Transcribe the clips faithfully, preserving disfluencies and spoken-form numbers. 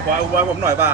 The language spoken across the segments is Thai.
บอยอุบอยผมหน่อยป่ะ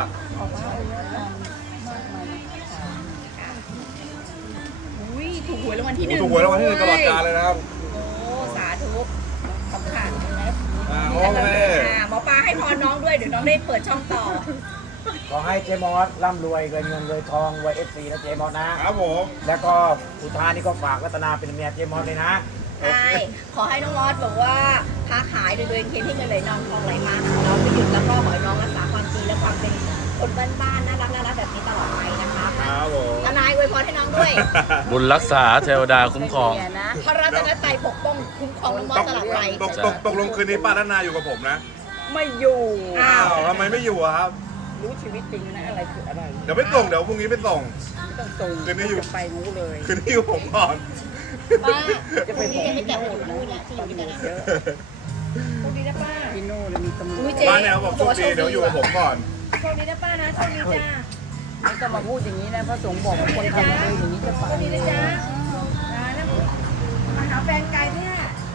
อุ้ยถูกหวยรางวัลที่หนึ่งถูกหวยรางวัลที่หนึ่งตลอดกาลเลยนะครับโอ้สาธุขอบคุณนะอ่าโอเคหมอปลาให้พรน้องด้วยเดี๋ยวน้องได้เปิดช่องต่อขอให้เจมอสร่ำรวยเงินเงินเลยทองรวยเอฟซีนะเจมอสนะครับผมแล้วก็อุทานี่ก็ฝากรัตนาเป็นเมียเจมอสเลยนะใช่ขอให้น้องมอสบอกว่าค้าขายโดยโดยเคนที่เงินไหลนองทองไหลมาหาน้องไม่หยุดแล้วก็ขอให้น้องรักษาความจริงและความเป็นคนบ้านๆน่ารักน่ารักแบบนี้ตลอดไปนะคะครับผมทนายอวยพรให้น้องด้วยบุญรักษาเทวดาคุ้มครองพระรัตนตรัยปกป้องคุ้มครองน้องมอสตลอดไปตกตกตกลงคืนนี้ป้าด้านนาอยู่กับผมนะไม่อยู่อ้าวทำไมไม่อยู่ครับรู้ชีวิตจริงนะอะไรคืออะไรเดี๋ยวไปส่งเดี๋ยวพรุ่งนี้ไปส่งไม่ต้องส่งคืนนี้อยู่ไปรู้เลยคืนนี้อยู่ผมก่อนป้าจะไปบอกไม่แก่โหดรู้เนี่ยที่อยู่ที่นั่นนะโชคดีนะป้าพี่โน่เลยมีตำรวจป้าเนี่ยบอกโชคดีเดี๋ยวอยู่กับผมก่อนโชคดีนะป้านะโชคดีจ้าไม่ต้องมาพูดอย่างนี้นะพระสงฆ์บอกว่าคนทำอะไรอย่างนี้จะไปโชคดีนะจ๊ะแล้วมาหาแฟนไกลเนี่ย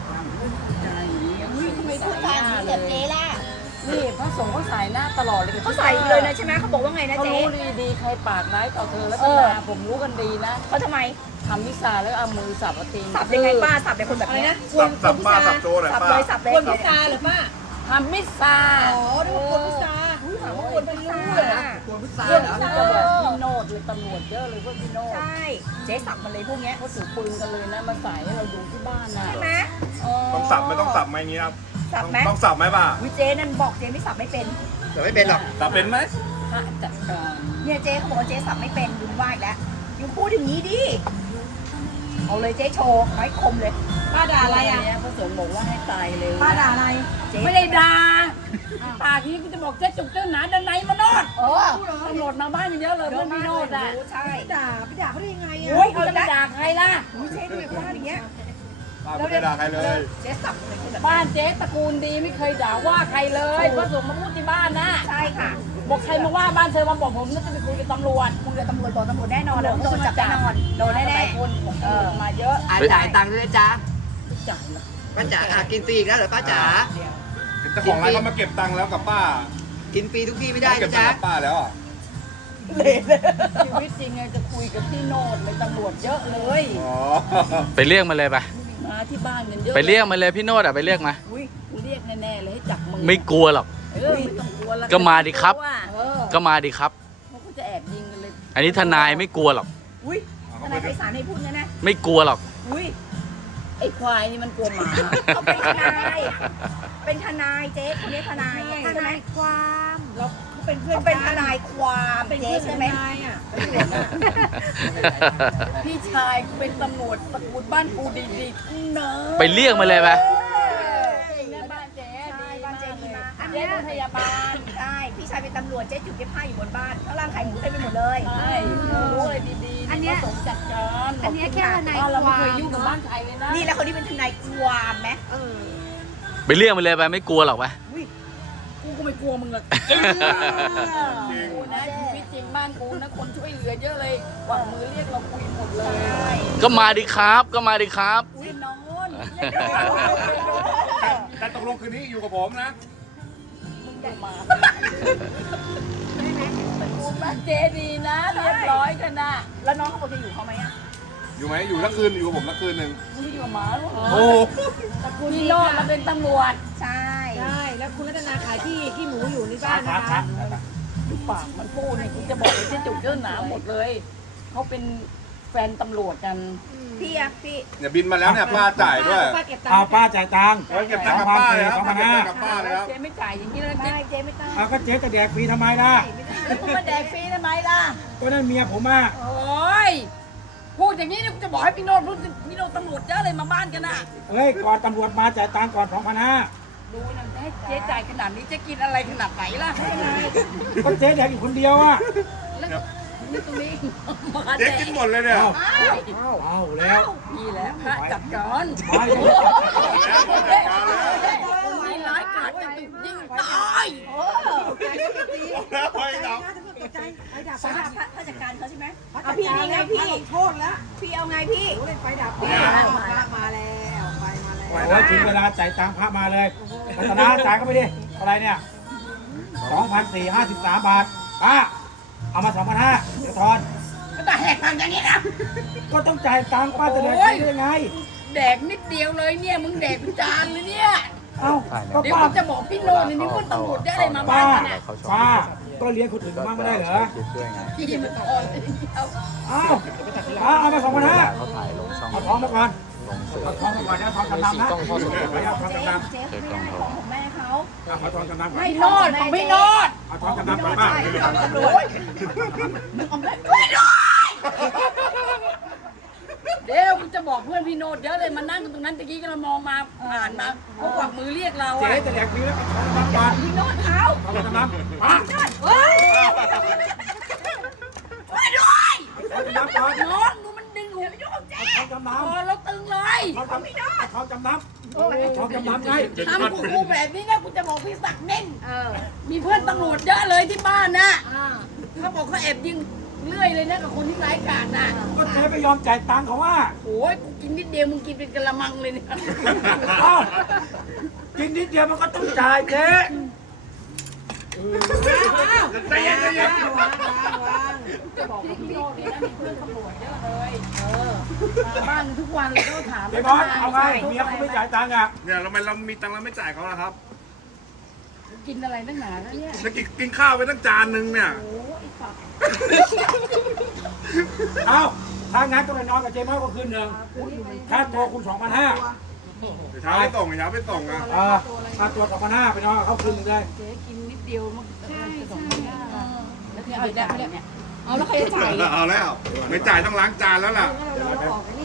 ทำไมพูดจาอย่างนี้กับเจ๊ล่ะนี่พระสงฆ์เขาใส่หน้าตลอดเลยเขาใส่เลยนะใช่ไหมเขาบอกว่าไงนะเจ๊เขารู้ดีดีใครปากร้ายต่อเธอแล้วก็มาผมรู้กันดีนะเขาทำไมทำมิสาแล้วเอามือสับตีนสับยังไงป้าสับเป็นคนแบบนี้นะสับสับป้าสับโจเลยสับป้าเลยสับเลยคนพิซาหรือป้าทำมิสาอ๋อดูคนพิซาอุ้ยถามว่าคนพิซาคนพิซาเหรอจะแบบพี่โนดเลยตำรวจเยอะเลยพวกพี่โนดใช่เจ๊สับมันเลยพวกเนี้ยเขาถือปืนกันเลยนะมาใส่ให้เราดูที่บ้านนะใช่ไหมต้องสับไม่ต้องสับไหมงี้ครับสับไหมต้องสับไหมป้าวิเจ๊นั่นบอกเจ๊ไม่สับไม่เป็นแต่ไม่เป็นหรอกสับเป็นไหมพระจัดการเนี่ยเจ๊เขาบอกว่าเจ๊สับไม่เป็นยุงว่าอีกแล้วยุงพูดอย่างนี้ดิเอาเลยเจ๊โชว์ไม้คมเลยป้าด่าอะไรอ่ะพระสงฆ์บอกว่าให้ตายเลยป้าด่าอะไรไม่ได้ด่าปากนี้กูจะบอกเจ๊จุกเจ้าหนาดันไหนมาโนดเออตำรวจมาบ้านมันเยอะเลยเพื่อนพี่โนดอ่ะใช่ด่าไปด่าเขาได้ยังไงอ่ะโอ้ยเขาจะด่าใครล่ะเจ๊ดูแบบว่าอย่างเงี้ยไม่ได้ด่าใครเลยเจ๊สับเลยคนแบบบ้านเจ๊ตระกูลดีไม่เคยด่าว่าใครเลยพระสงฆ์มาพูดที่บ้านนะใช่ค่ะบอกใครมาว่าบ้านเธอมาบอกผมน่าจะไปคุยกับตำรวจคุยกับตำรวจบอกตำรวจแน่นอนเลยโดนจับแน่นอนโดนแน่ๆคนของตำรวจมาเยอะจ่ายตังค์ด้วยจ้าจ่ายป้าจ๋ากินฟรีอีกแล้วเหรอป้าจ๋าเจ้าของร้านเขามาเก็บตังค์แล้วกับป้ากินฟรีทุกที่ไม่ได้เก็บตังค์กับป้าแล้วอ่ะชีวิตจริงไงจะคุยกับพี่โนดเลยตำรวจเยอะเลยไปเรียกมาเลยไปมาที่บ้านกันเยอะไปเรียกมาเลยพี่โนดอ่ะไปเรียกมาอุ้ยกูเรียกแน่ๆเลยให้จับมึงไม่กลัวหรอกก็มาดิครับก็มาดิครับเขาก็จะแอบยิงกันเลยอันนี้ทนายไม่กลัวหรอกอุ้ยทนายไพศาลให้พูดงั้นนะไม่กลัวหรอกอุ้ยไอ้ควายนี่มันกลัวหมาเขาเป็นทนายเป็นทนายเจ๊คนนี้ทนายทนายความแล้วเขาเป็นเพื่อนเป็นทนายความเจ๊ใช่ไหมพี่ชายเป็นตำรวจตระกูลบ้านกูดีๆทั้งนั้นไปเรียกมาเลยไปบ้านเจ๊บ้านเจ๊ดีมากเจ๊เป็นพยาบาลใช่พี่ชายเป็นตำรวจเจ๊จุดเย็บผ้าอยู่บนบ้านข้างล่างขายหมูเต็มไปหมดเลยใช่รู้เลยดีๆอันนี้สมจัดการอันนี้แค่ทนายเราไม่เคยยุ่งกับบ้านใครเลยนะนี่แล้วคนนี้เป็นทนายความไหมไปเรียกมาเลยไปไม่กลัวหรอกไปกูก็ไม่กลัวมึงหรอกกูนะชีวิตจริงบ้านกูนะคนช่วยเหลือเยอะเลยหวังมือเรียกเราคุยหมดเลยก็มาดิครับก็มาดิครับอุ้ยน้องนแต่ตกลงคืนนี้อยู่กับผมนะมึงอย่ามากูบ้านเจดีนะเรียบร้อยกันนะแล้วน้องเขาบอกจะอยู่เขาไหมอ่ะอยู่ไหมอยู่ทั้งคืนอยู่กับผมทั้งคืนหนึ่งมึงอยู่กับหมาลูกโอ้พี่โนดเราเป็นตำรวจใช่ใช่แล้วคุณรัตนาขายที่ขี้หมูอยู่ในบ้านนะคะดูปากมันพูดเนี่ยคุณจะบอกเลยเจ๊จุกเจ้าหนาหมดเลยเขาเป็นแฟนตำรวจกันพี่อะพี่เนี่ยบินมาแล้วเนี่ยป้าจ่ายด้วยป้าเก็บตังค์ป้าจ่ายตังค์เก็บตังค์กับป้าเลยครับเก็บตังค์กับป้าเลยครับเจ๊ไม่จ่ายอย่างนี้แล้วเจ๊เจ๊ไม่ต้องเอาก็เจ๊จะแดกฟรีทำไมล่ะแล้วคุณมาแดกฟรีทำไมล่ะก็นั่นเมียผมอ่ะโอ้ยพูดอย่างนี้นี่กูจะบอกให้พี่โนดรู้พี่โนดตำรวจเยอะเลยมาบ้านกันน่ะเฮ้ยก่อนตำรวจมาจ่ายตังค์ก่อนสองพันห้าดูนะให้เจ๊จ่ายขนาดนี้จะกินอะไรขนาดไหนล่ะก็เจ๊แดกอยู่คนเดียวอ่ะนี่ตรงนี้เจ๊กินหมดเลยเนี่ยเอาแล้วนี่แหละพระจับจอนนี่ร้ายกาจจะถูกยิงตายไปดับไปดับพระจัดการเขาใช่ไหมเอาพี่นี่ไงพี่โทษแล้วพี่เอาไงพี่เล่นไฟดับมาแล้วมาแล้วไฟมาแล้วโอ้ยถึงเวลาจ่ายตังค์พระมาเลยรัตนาจ่ายเข้าไปดิอะไรเนี่ยสองพันสี่ห้าสิบสามบาทป้าเอามาสองพันห้าเดี๋ยวทอนก็แต่แหกตังค์อย่างนี้นะก็ต้องจ่ายตังค์ป้าจะแดกได้ยังไงแดกนิดเดียวเลยเนี่ยมึงแดกเป็นจานเลยเนี่ยเอ้าก็เดี๋ยวป้าผมจะบอกพี่โนนท์นี่ว่าตำรวจได้อะไรมาบ้าป้างเนี่ยป้าก็เลี้ยงคนอื่นบ้างไม่ได้เหรอพี่มาก่อนเอาเอ้าป้าเอามาสองพันห้าเขาถ่ายลงช่องเอาท้องมาก่อนลงสื่อเอาท้องมาก่อนนะท้องจำนำนะเอาท้องเจ๊จำนเจ๊เขาไม่ได้ของของแม่เขาำเอาท้องจำนำก่อนไม่โนดของพี่โนดเอาท้องจำนำก่อนป้าตำรวจมึงเอาแม่เดี๋ยวกูจะบอกเพื่อนพี่โนดเยอะเลยมานั่งกันตรงนั้นตะกี้ก็เรามองมาผ่านมาเขากวักมือเรียกเราเจ๊อะจะแดกฟรีแล้วเอาท้องจำนำก่อนพี่โนดเขาท้องจำนำป้าเฮ้ยช่วยด้วยท้องจำนำก่อนน้องดูมันดึงหูท้องจำนคอเราตึงเลยำท้องจำนำท้องจำนำท้องจำนำไงทำกูกูแบบนี้นะกูจะบอกพี่ศักดิ์เน่นเออมีเพื่อนตำรวจเยอะเลยที่บ้านนะอ่าเขาบอกเขาแอบยิงเลื่อยเลยนะกับคนที่ร้ายกาจน่ะก็เจ๊ไม่ยอมจ่ายตังค์เขาว่าโอ้ยกูกินนิดเดียวมึงกินเป็นกะละมังเลยเนี่ยเอ้ากินนิดเดียวมันก็ต้องจ่ายเจ๊ใจเย็นใจเย็นจะบอกว่าพี่โนดนี่นะมีเพื่อนตำรวจเยอะเลยเออมาบ้านทุกวันเลยก็ถามเจ๊บอสเอาไงเมียเขาไม่จ่ายตังค์อ่ะเนี่ยเราไม่เรามีตังค์เราไม่จ่ายเขาแล้วครับกินอะไรตั้งหนาแล้วเนี่ยจะกินกินข้าวไปตั้งจานนึงเนี่ยโอ้ยฝักเอ้าถ้างั้นก็ไปนอนกับเจ๊มากก็คืนหนึ่งค่าตัวคุณสองพันห้าเดี๋ยวเช้าไปส่งเดี๋ยวเช้าไปส่งอ่ะอ่าค่าตัวสองพันห้าไปนอนกับเขาคืนหนึ่งเลยเจ๊กินนิดเดียวมันใช่ใช่แล้วเนี่ยเอาอีกแล้วเนี่ยเอาแล้วใครจะจ่ายเนี่ยเอาแล้ว ไม่จ่ายต้องล้างจานแล้วล่ะเราออก